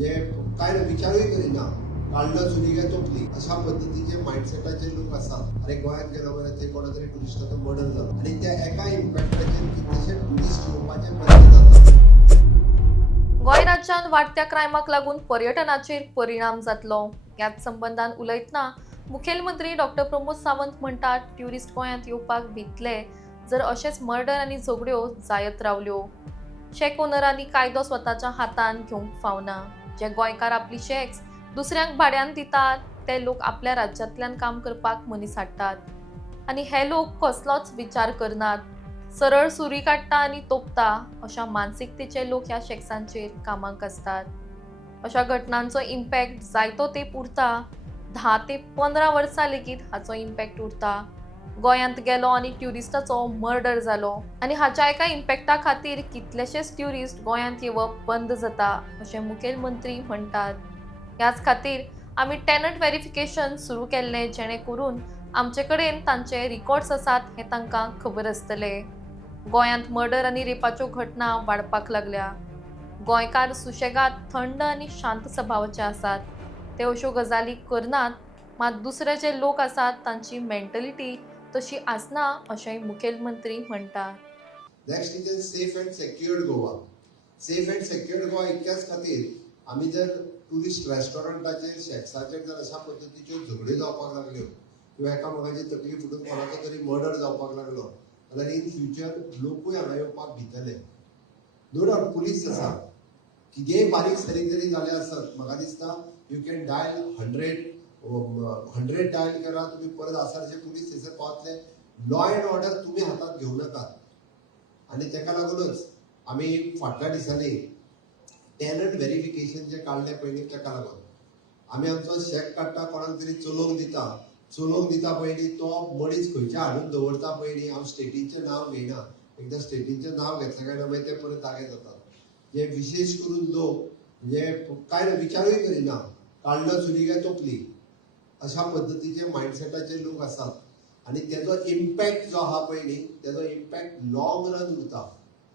म्हणजे काय विचारूय करिना, काढलं चुली काय तोपली अशा पद्धतीचे माइंडसेटाचे लोक असतात. अरे गोयात गेलो बरं ते कोणा तरी टुरिस्टाचो मर्डर झालो आणि त्या एका इम्पॅक्टाचेर कितलेशे टुरिस्ट येवपाचे बंद जातात. गोंय राज्यांत वाडत्या क्रायमाक लागून पर्यटनाचेर परिणाम जातलो. ह्याच संबंधान उलयतना मुखेलमंत्री डॉक्टर प्रमोद सावंत म्हणटात, ट्युरिस्ट गोंयांत येवपाक भितले जर अशेच मर्डर आनी झगड्यो जायत रावल्यो. शेक ओनरांनी कायदो स्वताच्या हातान घेवंक फावना. जे गोंयकार आपली शेक्स दुसऱ्यांक भाड्यान दितात ते लोक आपल्या राज्यांतल्यान काम करपाक मनीस हाडटात आनी हे लोक कसलोच विचार करनात. सरळ सुरी काडटा आनी तोपता अशा मानसिकतेचे लोक ह्या शेक्सांचेर कामाक आसतात. अशा घटनांचो इम्पॅक्ट जायतो तेंप उरता. 10 ते 15 वर्सां लेगीत हाचो इम्पॅक्ट उरता. गोंयांत गेलो आनी ट्युरिस्टाचो मर्डर जालो आनी हाच्या एका इम्पॅक्टा खातीर कितलेशेच ट्युरिस्ट गोंयांत येवप बंद जाता अशें मुखेलमंत्री म्हणटात. ह्याच खातीर आमी टेनंट व्हेरिफिकेशन सुरू केल्लें, जेणे करून आमचे कडेन तांचे रिकॉर्ड्स आसात हे तांकां खबर आसतले. गोंयांत मर्डर आनी रेपाच्यो घटना वाडपाक लागल्या. गोंयकार सुशेगाद, थंड आनी शांत स्वभावाचे आसात. ते अश्यो गजाली करनात, मात दुसरे जे लोक आसात तांची मेंटलिटी तशी आसना अशेंय मुखेलमंत्री म्हणटात. Next is safe and secured Goa. Safe and secured Goa इतक्याच खातीर आमी जर टुरिस्ट रेस्टॉरंटाचेर शेक्साचेर जर अशा पद्धतीच्यो झगड्यो जावपाक लागल्यो किंवा एकामेकाची तकली फुटून कोणाचो तरी मर्डर जावपाक लागलो जाल्यार इन फ्युचर लोकूय हांगा येवपाक भितले. नो डावट पुलीस आसा, कितेंय बारीक सारीक जरी जालें आसत, म्हाका दिसता यू कॅन डायल 100 डायल करा, तुम्ही परत आसारचे पुलीस थंयसर पावतले. लॉ अँड ऑर्डर तुम्ही हातात घेवं नाकात. आणि ताका लागूनच आमी फाटल्या दिसांनी टेनंट व्हेरिफिकेशन जे काढले पयलीं ताका लागून आमी आमचो शेक काडटा, कोणाक तरी चलोवंक दिता पयलीं तो मनीस खंयचे हाडून दवरता पयलीं हांव स्टेटीचें नांव घेयना. एकदां स्टेटीचें नांव घेतलें काय ना मागीर ते परत जागे जातात. जे विशेश करून लोक म्हणजे काय विचारूय करिना, काढलं चुली काय तोपली अशा पद्धतीचे माइंडसेटाचे लोक असतात. आणि त्याचो इम्पॅक्ट जो आहा पयली त्याचो इम्पॅक्ट लॉंग रन उरता.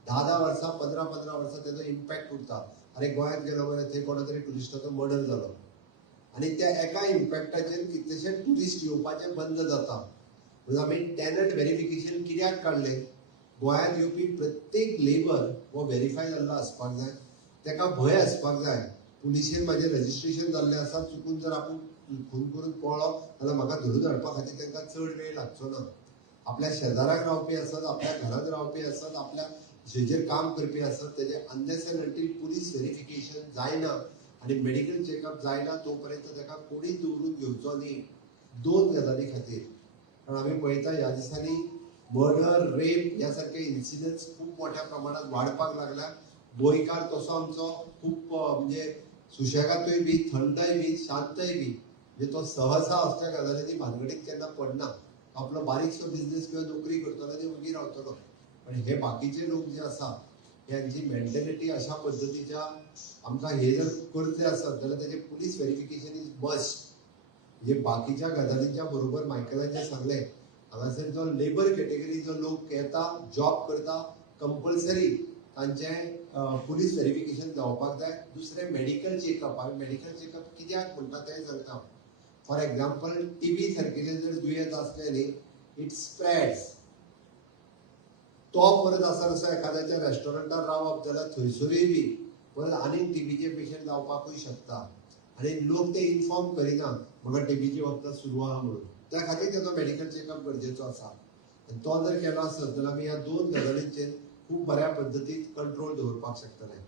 10 वर्सां 15 वर्सां त्याचो इम्पॅक्ट उरता. अरे गोंयांत गेलो बरं ते कोणा तरी टुरिस्टाचो मर्डर जालो आणि त्या एका इम्पॅक्टाचेर कितलेशे टुरिस्ट येवपाचे बंद जाता. म्हणून आमी टेनंट व्हेरिफिकेशन कित्याक काडलें? गोंयांत येवपी प्रत्येक लेबर हो व्हेरीफाय जाल्लो आसपाक जाय. ताका भंय आसपाक जाय. पुलिशेन म्हाजें रजिस्ट्रेशन जाल्लें आसा, चुकून जर आपूण फोन करून पळलो जाल्यार म्हाका धरून हाडपा खातीर तांकां चड वेळ लागचो ना. आपल्या शेजाराक रावपी आसत, आपल्या घरांत रावपी आसत, आपल्या जेचेर काम करपी आसत, तेजे unless and until police verification जायना आनी मेडिकल चेकअप जायना तोपर्यंत ताका कोणीच दवरून घेवचो न्ही. 2 गजाली खातीर. कारण आमी पळयता ह्या दिसांनी मर्डर, रेप ह्या सारखे इन्सिडंट्स खूब मोठ्या प्रमाणात वाडपाक लागल्या. गोंयकार तसो आमचो खूब म्हणजे सुशेगादूय बी, थंडय बी, शांतय बी, म्हणजे तो सहसा असल्या गजालींनी भानगडीत केन्ना पडना. आपलो बारीकसो बिझनेस किंवा नोकरी करतलो आनी मागीर रावतलो. पण हे बाकीचे लोक जे आसा यांची मेंटॅलिटी अशा पद्धतीच्या आमकां हे जर करतले आसत जाल्यार तेजे पुलीस व्हेरिफिकेशन इज मस्ट. म्हणजे बाकीच्या गजालींच्या बरोबर मायकलान जे सांगलें, हांगासर जो लेबर कॅटेगरीचो लोक येता, जॉब करता, कंपल्सरी तांचें पुलीस व्हेरिफिकेशन जावपाक जाय. दुसरें मेडिकल चेकअप. हांवें मेडिकल चेकअप कित्याक म्हणटा तें सांगता. फॉर एग्जाम्पल टीबी सारकेलें जर दुयेंस आसलें न्ही, इट स्प्रेड्स. तो परत आसा असो एखाद्याच्या रेस्टॉरंटार रावप जाल्यार थंयसरूय बी परत आनीक टीबीचे पेशंट जावपाकूय शकता. आनी लोक ते इन्फॉर्म करिना म्हाका टीबीची वखदां सुरू आहा म्हणून. त्या खातीर तेजो मेडिकल चेकअप गरजेचो आसा. आनी तो जर केलो आसत जाल्यार आमी ह्या 2 गजालींचेर खूब बऱ्या पद्दतीन कंट्रोल दवरपाक शकतले.